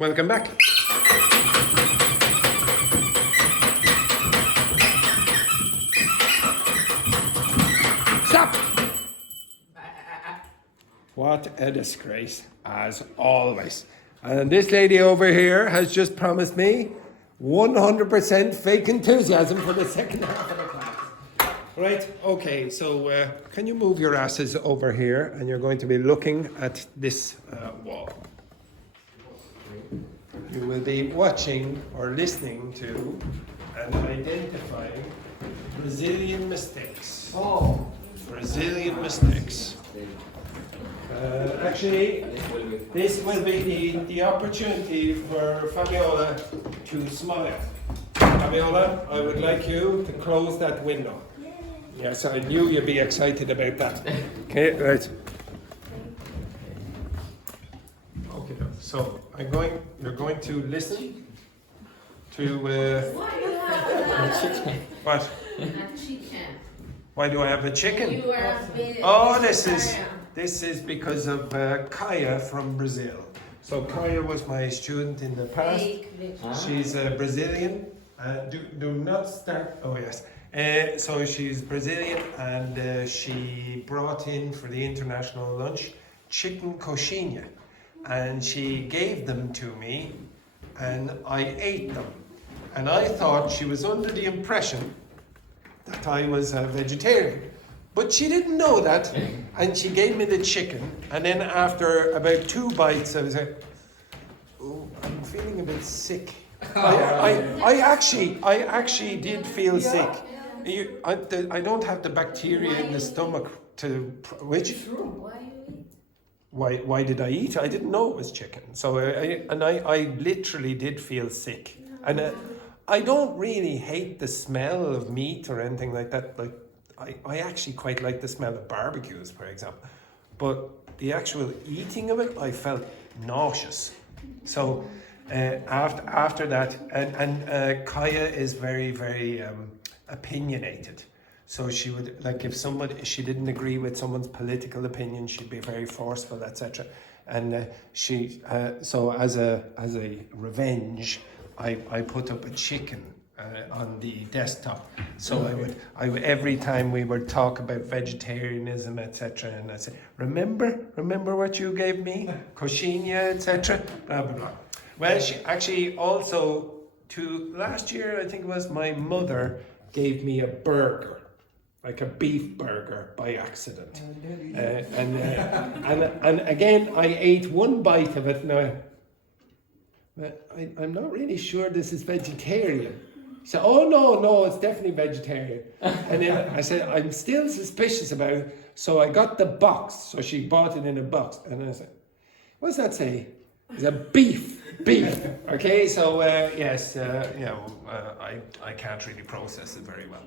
Welcome back. Stop! What a disgrace, as always. And this lady over here has just promised me 100% fake enthusiasm for the second half of the class. Right, okay, so can you move your asses over here, and you're going to be looking at this wall. You will be watching or listening to and identifying Brazilian mistakes. Oh. Brazilian mistakes. Actually, this will be the opportunity for Fabiola to smile. Fabiola, I would like you to close that window. Yes, I knew you'd be excited about that. Okay, right. Okay, so you're going to listen to what? Why do I have a chicken? Oh, this is because of Kaya from Brazil. So Kaya was my student in the past. She's Brazilian. Do not start. Oh yes. So she's Brazilian, and she brought in for the international lunch chicken coxinha, and she gave them to me, and I ate them, and I thought she was under the impression that I was a vegetarian, but she didn't know that, and she gave me the chicken, and then after about 2 bites I was like, oh, I'm feeling a bit sick. I actually did feel sick. I don't have the bacteria in the stomach to which. Why did I eat? I didn't know it was chicken. So I literally did feel sick, and I don't really hate the smell of meat or anything like that. Like I actually quite like the smell of barbecues, for example, but the actual eating of it, I felt nauseous. So after that, and Kaya is very, very opinionated. So she would, like, if she didn't agree with someone's political opinion, she'd be very forceful, etc. And so as a revenge, I put up a chicken on the desktop. So I would every time we would talk about vegetarianism, etc. And I say, remember what you gave me, coxinha, etc. Blah blah blah. Well, she actually also last year, I think it was, my mother gave me a burger, like a beef burger, by accident. And again, I ate 1 bite of it. Now, I'm not really sure this is vegetarian. She said, oh no, it's definitely vegetarian. And then I said, I'm still suspicious about it. So I got the box. So she bought it in a box. And I said, what does that say? It's a beef. Okay, so yes, I can't really process it very well.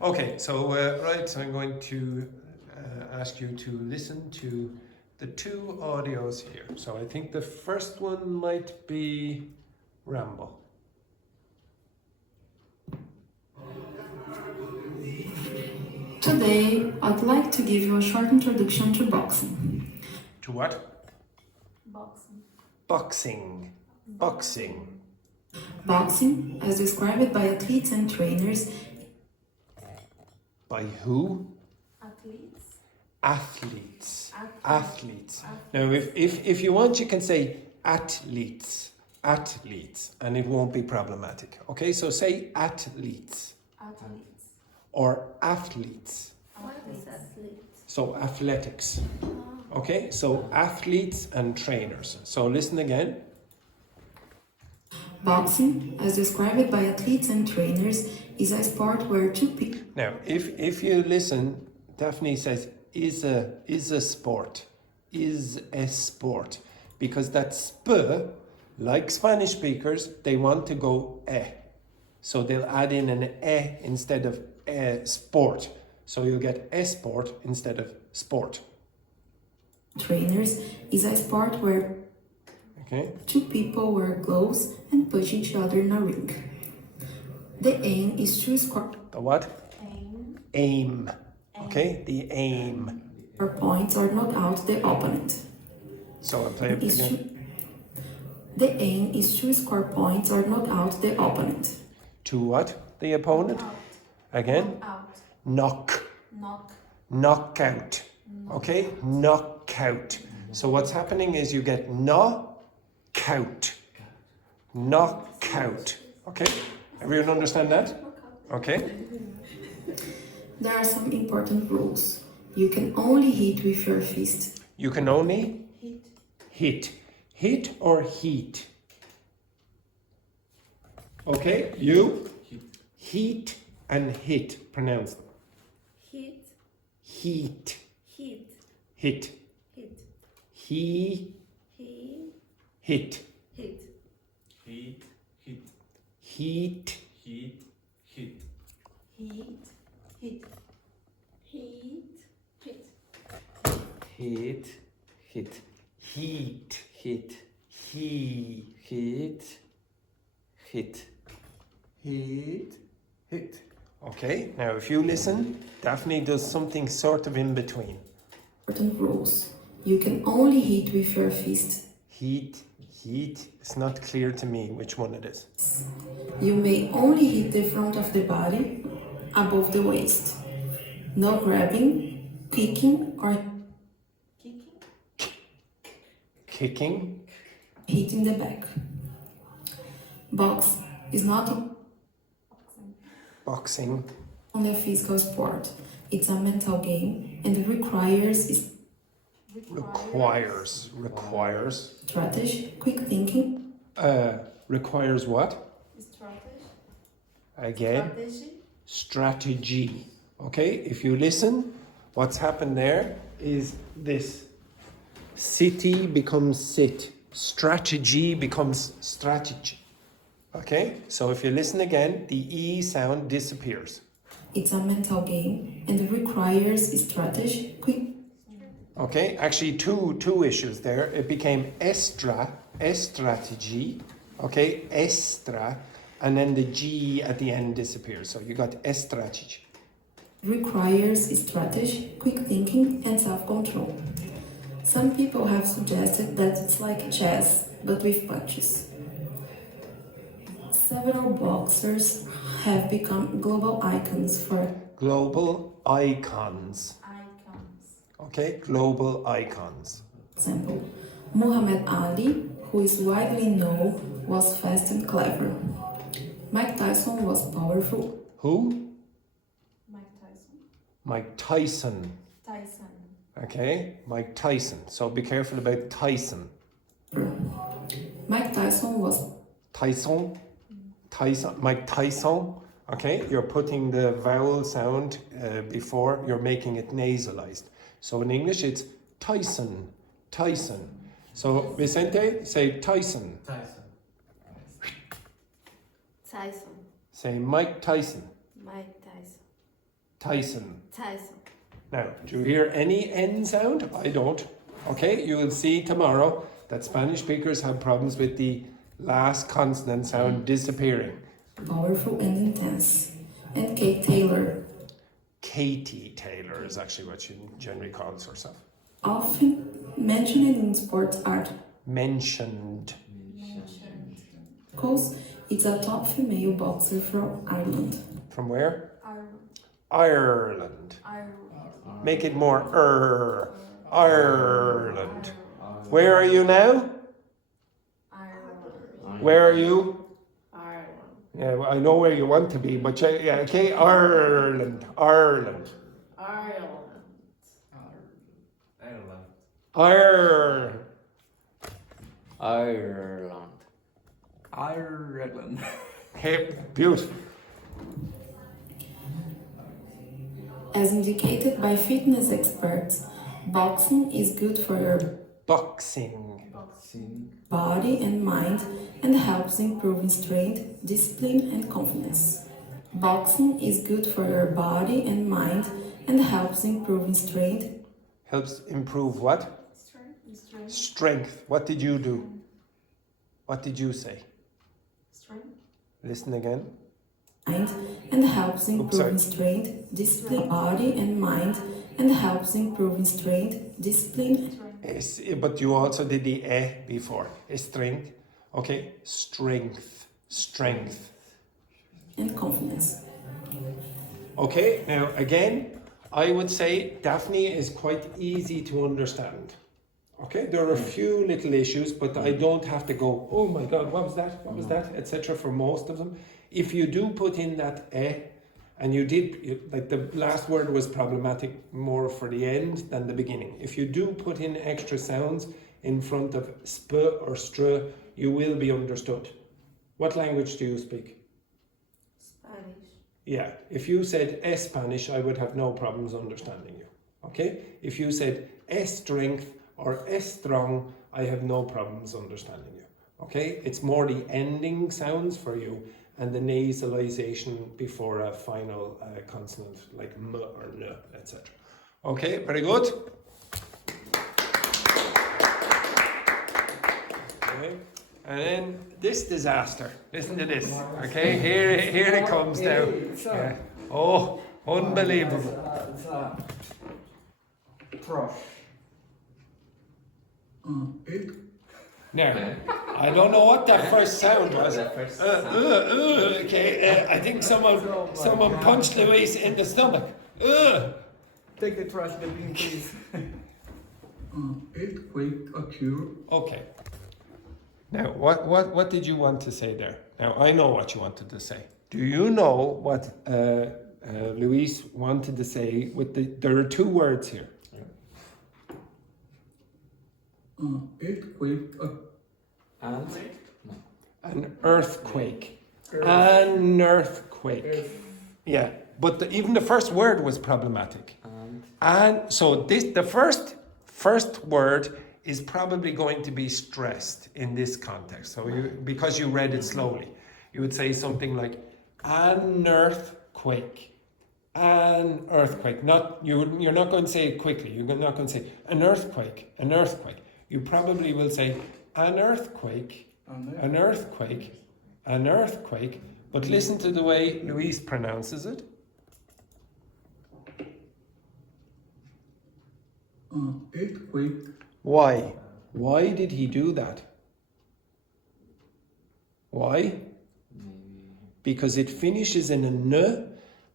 Okay, so right, so I'm going to ask you to listen to the 2 audios here. So I think the first one might be Rambo. Today, I'd like to give you a short introduction to boxing. To what? Boxing. Boxing, as described by athletes and trainers. By who? Athletes. Athletes. Now, if you want, you can say athletes, and it won't be problematic. Okay, so say athletes. Or athletes. So athletics. Okay, so athletes and trainers. So listen again. Boxing, as described by athletes and trainers, is a sport where 2 people... Now, if you listen, Daphne says, is a sport, because that sp, like Spanish speakers, they want to go so they'll add in an instead of sport, so you'll get sport instead of sport. Trainers is a sport where 2 people wear gloves and push each other in a ring. The aim is to score. The what? Aim. Okay, the aim. Or points or knock out the opponent. So I'll play it again. The aim is to score points or knock out the opponent. To what? The opponent? Out. Again? Out. Knock. Knock. Knockout. Okay? Knockout. So what's happening is you get knockout. Knockout. Okay? Everyone understand that? Okay? There are some important rules. You can only hit with your fist. You can only Hit. hit. Hit or heat? Okay? You? Heat and hit. Pronounce them. Hit. Heat. Hit. Hit. Hit. He. Hit. Hit. Heat, hit, Heat. heat, hit. Hit. Hit. Hit. Hit. Hit, hit, Heat. hit, He. hit, hit. Hit. Hit. Okay, now if you listen, Daphne does something sort of in between. Important rules. You can only hit with your fist. Heat. Heat. It's not clear to me which one it is. You may only hit the front of the body above the waist. No grabbing, kicking, or Kicking. hitting the back. Box is not Boxing. only a physical sport. It's a mental game and requires Requires. strategy, quick thinking, Requires what? strategy, Again. Strategy. Okay, if you listen, what's happened there is this. City becomes sit. Strategy becomes strategy. Okay, so if you listen again, the E sound disappears. It's a mental game and requires strategy, quick Okay, actually two issues there. It became strategy, okay, estra, and then the G at the end disappears. So you got strategy. requires strategy, quick thinking, and self-control. Some people have suggested that it's like chess, but with punches. Several boxers have become global icons for Global icons. Okay, global icons. example, Muhammad Ali, who is widely known, was fast and clever. Mike Tyson was powerful. Who? Mike Tyson. Mike Tyson. Tyson. Okay, Mike Tyson. So be careful about Tyson. Mike Tyson was Tyson. Tyson. Mike Tyson. Okay, you're putting the vowel sound before, you're making it nasalized. So in English it's Tyson. Tyson. So Vicente, say Tyson. Tyson. Tyson. Say Mike Tyson. Mike Tyson. Tyson. Tyson. Now, do you hear any N sound? I don't. Okay, you will see tomorrow that Spanish speakers have problems with the last consonant sound disappearing. powerful and intense. And Kate Taylor, Katie Taylor is actually what she generally calls herself. often mentioned in sports Mentioned. articles, it's a top female boxer from Ireland. From where? Ireland. Make it more Ireland. Where are you now? Where are you? Yeah, well, I know where you want to be, but yeah, okay, Ireland. Ireland. Ireland. Ireland. Hey, beautiful. As indicated by fitness experts, boxing is good for your Boxing. body and mind and helps improve strength, discipline, and confidence. Boxing is good for your body and mind and helps improve strength. Helps improve what? Strength. What did you do? What did you say? Listen again. Mind and helps improve sorry. strength, discipline, body and mind and helps improve strength, discipline. But you also did the before. Strength. Okay, strength, strength. and confidence. Okay, now again, I would say Daphne is quite easy to understand. Okay, there are a few little issues, but I don't have to go, oh my God, what was that, etc. for most of them. If you do put in that and like the last word was problematic more for the end than the beginning. If you do put in extra sounds in front of sp or str, you will be understood. What language do you speak? Spanish. Yeah, if you said Spanish, I would have no problems understanding you. Okay? If you said strength or strong, I have no problems understanding you. Okay? It's more the ending sounds for you and the nasalization before a final consonant like m or n, etc. Okay, very good. Okay. And then this disaster. Listen to this. Okay, here it comes now. Yeah. Oh, unbelievable. Now, I don't know what that first sound was. Okay, I think someone punched Luiz in the stomach. Take the trash bin, please. Earthquake occurred. Okay. Now, what did you want to say there? Now, I know what you wanted to say. Do you know what Luiz wanted to say with there are two words here. Earthquake And An earthquake. An earthquake. Yeah, but even the first word was problematic. And so the first word is probably going to be stressed in this context. So because you read it slowly, you would say something like an earthquake. An earthquake. You're not going to say it quickly. You're not going to say an earthquake. An earthquake. You probably will say an earthquake. An earthquake. An earthquake. But listen to the way Luiz pronounces it. earthquake. Why? Why did he do that? Why? Because it finishes in a n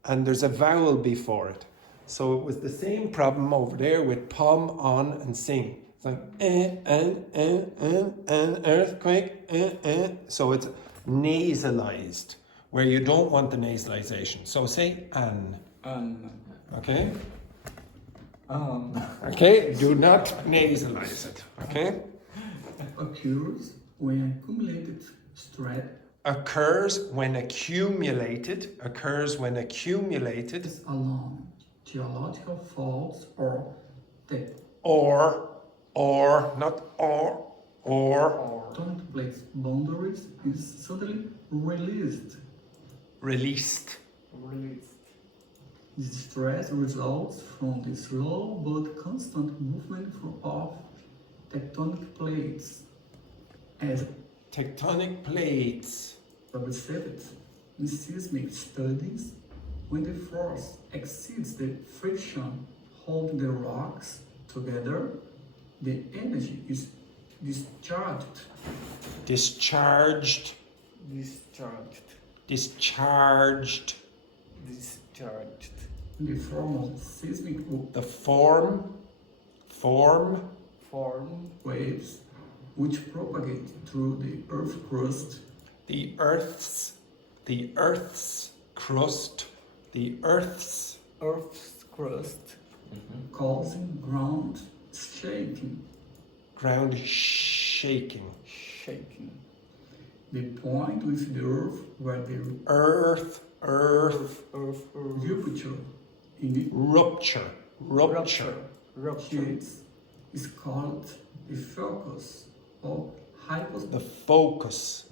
and there's a vowel before it. So it was the same problem over there with pom, on, and sing. It's like an earthquake, So it's nasalized, where you don't want the nasalization. So say an. Okay? Okay, do not nasalize it. Okay? Occurs when accumulated stress Occurs when accumulated. along geological faults or Not or. tectonic plate boundaries is suddenly released. Released. This stress results from the slow but constant movement of tectonic plates, as Tectonic plates. observed in seismic studies. When the force exceeds the friction holding the rocks together, the energy is discharged. Discharged. In the form of seismic The form waves which propagate through the earth crust, the earth's crust, causing ground shaking. ground shaking. The point with the earth where the Earth rupture in the rupture. hits is called the focus or The focus.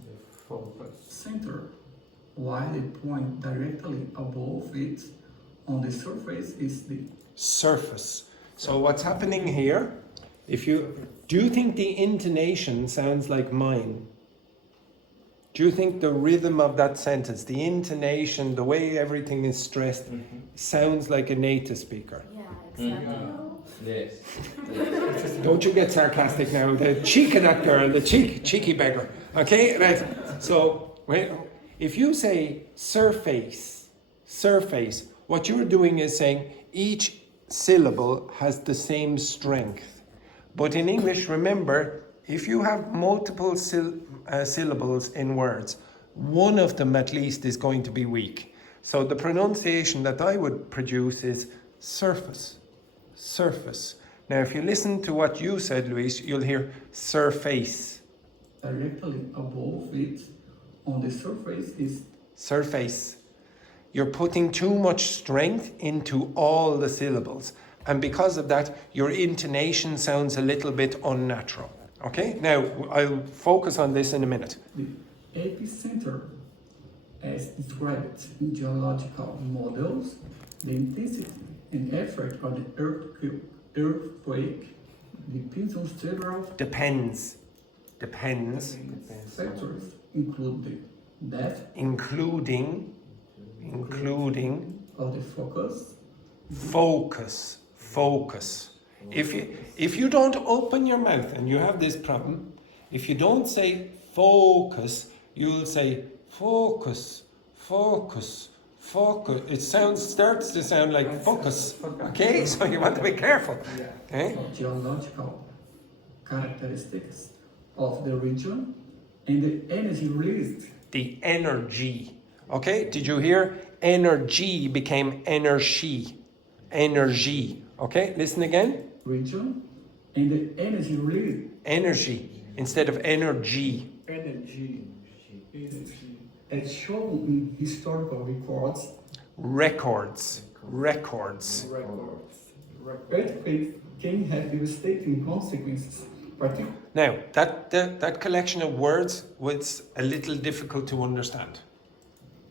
center, while the point directly above it on the surface is the Surface. So what's happening here? Do you think the intonation sounds like mine? Do you think the rhythm of that sentence, the intonation, the way everything is stressed, sounds like a native speaker? Yeah, exactly. yes. Don't you get sarcastic now. The cheek of that girl, the cheeky beggar. Okay, right. So, wait, if you say surface, surface, what you're doing is saying each syllable has the same strength. But in English, remember, if you have multiple syllables in words, one of them at least is going to be weak. So the pronunciation that I would produce is surface, surface. Now, if you listen to what you said, Luiz, you'll hear surface. Directly above it, on the surface, is Surface. You're putting too much strength into all the syllables. And because of that, your intonation sounds a little bit unnatural. Okay? Now, I'll focus on this in a minute. the epicenter. As described in geological models, the intensity and effect of the earthquake depends on several Depends. factors, include the depth Including of the focus, focus. If you don't open your mouth, and you have this problem, if you don't say focus, you'll say focus. It starts to sound like focus. Okay, so you want to be careful. Okay? of geological characteristics of the region, and the energy released. The energy. Okay, did you hear? Energy became energy. Energy. Okay, listen again. Region, and the energy released. Energy instead of energy. Energy. As shown in historical records, Records. Records. earthquakes can have devastating consequences, particularly Now, that collection of words was a little difficult to understand.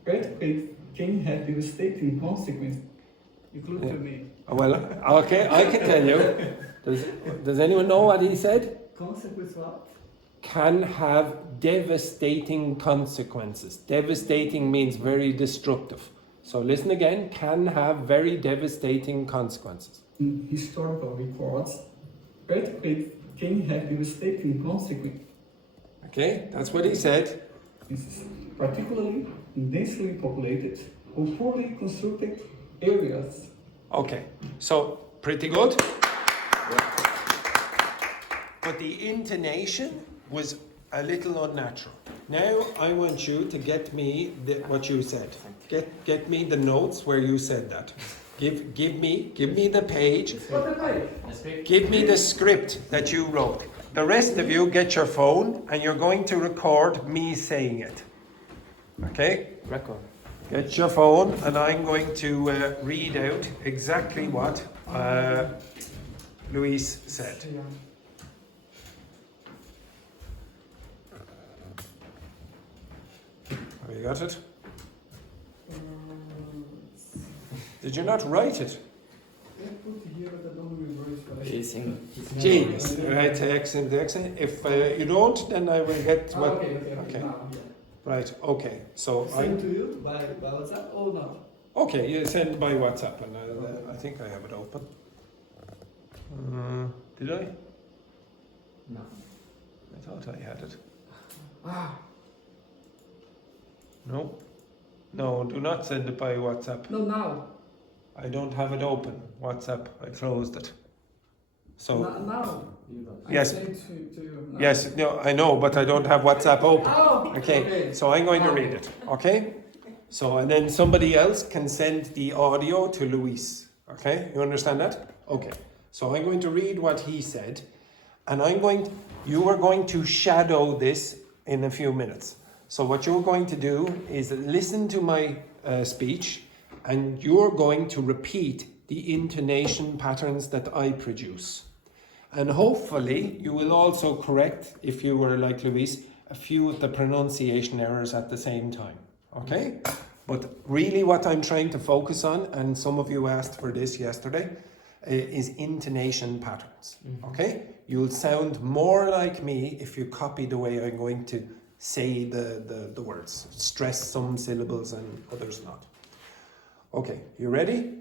earthquakes can have devastating consequences. Include Yeah. to me. Well, okay, I can tell you. Does anyone know what he said? Consequence what? Can have devastating consequences. Devastating means very destructive. So listen again. Can have very devastating consequences. In historical records, earthquakes can have devastating consequences, Okay, that's what he said. particularly in densely populated or poorly constructed areas. Okay, so pretty good. But the intonation was a little unnatural. Now I want you to get me what you said. Get me the notes where you said that. Give me the page. Give me the script that you wrote. The rest of you get your phone and you're going to record me saying it. Okay? Record. Get your phone and I'm going to read out exactly what Luiz said. Have you got it? Did you not write it? He's in. Genius. Right, excellent. If you don't, then I will get what. Okay. Right, okay. So Send to you by WhatsApp or not? Okay, you send by WhatsApp, and I think I have it open. Did I? No. I thought I had it. No. No, do not send it by WhatsApp. No, now. I don't have it open. WhatsApp, I closed it. So Now. Yes. I send to you now. yes, no, I know, but I don't have WhatsApp open. Oh, Okay, so I'm going to read it. Okay. So and then somebody else can send the audio to Luiz. Okay, you understand that? Okay. So I'm going to read what he said, and you are going to shadow this in a few minutes. So what you're going to do is listen to my speech, and you're going to repeat the intonation patterns that I produce. And hopefully you will also correct, if you were like Luiz, a few of the pronunciation errors at the same time. Okay? But really what I'm trying to focus on, and some of you asked for this yesterday, is intonation patterns. Okay? You'll sound more like me if you copy the way I'm going to say the words. Stress some syllables and others not. Okay, you ready?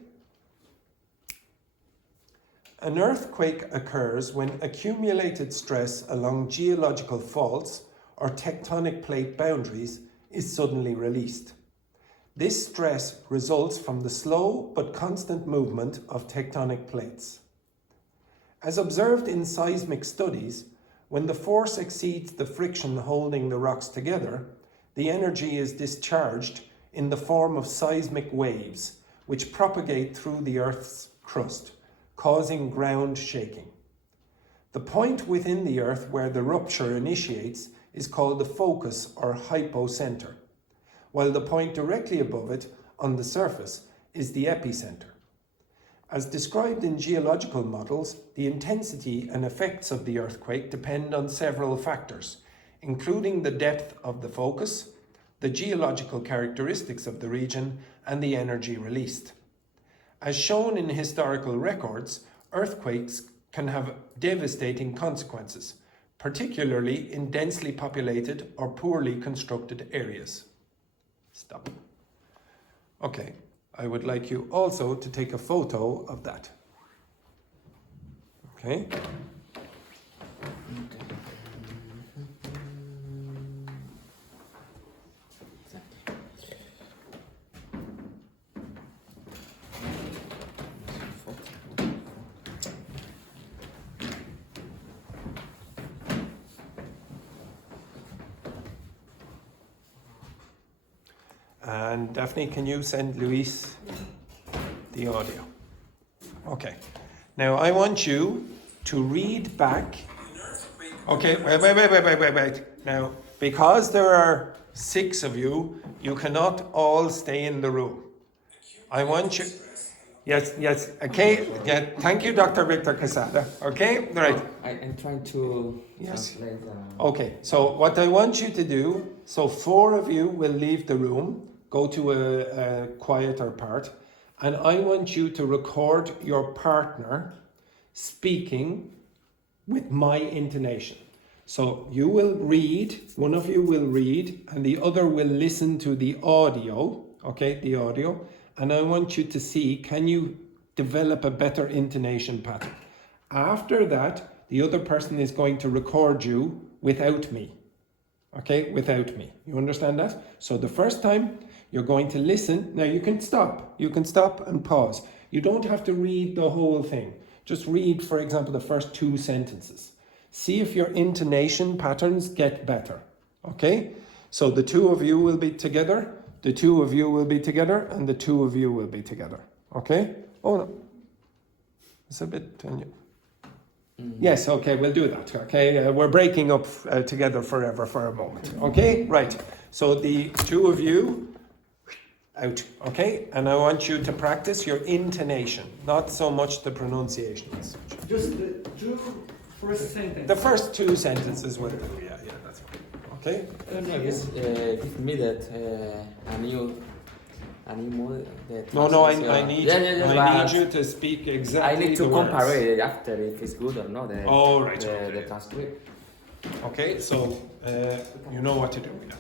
An earthquake occurs when accumulated stress along geological faults or tectonic plate boundaries is suddenly released. This stress results from the slow but constant movement of tectonic plates. As observed in seismic studies, when the force exceeds the friction holding the rocks together, the energy is discharged in the form of seismic waves, which propagate through the Earth's crust, causing ground shaking. The point within the Earth where the rupture initiates is called the focus or hypocenter, while the point directly above it on the surface is the epicenter. As described in geological models, the intensity and effects of the earthquake depend on several factors, including the depth of the focus, the geological characteristics of the region, and the energy released. As shown in historical records, earthquakes can have devastating consequences, particularly in densely populated or poorly constructed areas. Stop. Okay, I would like you also to take a photo of that. Okay? And Daphne, can you send Luiz the audio? Okay. Now I want you to read back. Okay, wait. Now, because there are 6 of you, you cannot all stay in the room. I want you. Yes. Okay. Yeah. Thank you, Dr. Victor Casada. Okay. Right. I'm trying to Yes. translate. Okay, so what I want you to do, so 4 of you will leave the room, go to a quieter part, and I want you to record your partner speaking with my intonation. So you will read, one of you will read, and the other will listen to the audio, okay, the audio, and I want you to see, can you develop a better intonation pattern? After that, the other person is going to record you without me. Okay, without me. You understand that? So the first time you're going to listen. Now you can stop. You can stop and pause. You don't have to read the whole thing. Just read, for example, the first 2 sentences. See if your intonation patterns get better. Okay? So the 2 of you will be together, the 2 of you will be together, and the 2 of you will be together. Okay? Oh no. It's a bit... Yes, okay, we'll do that. Okay, we're breaking up together forever for a moment. Okay, right. So the 2 of you out. Okay, and I want you to practice your intonation, not so much the pronunciations. Just the 2 first sentences. The first 2 sentences will do. Yeah, that's fine. Okay. I don't know. Give me that a new model. No, I need. I but need you to speak exactly. I need to the compare words. it after if it's good or not. Oh, right. The transcript. Okay, so you know what to do. Yeah.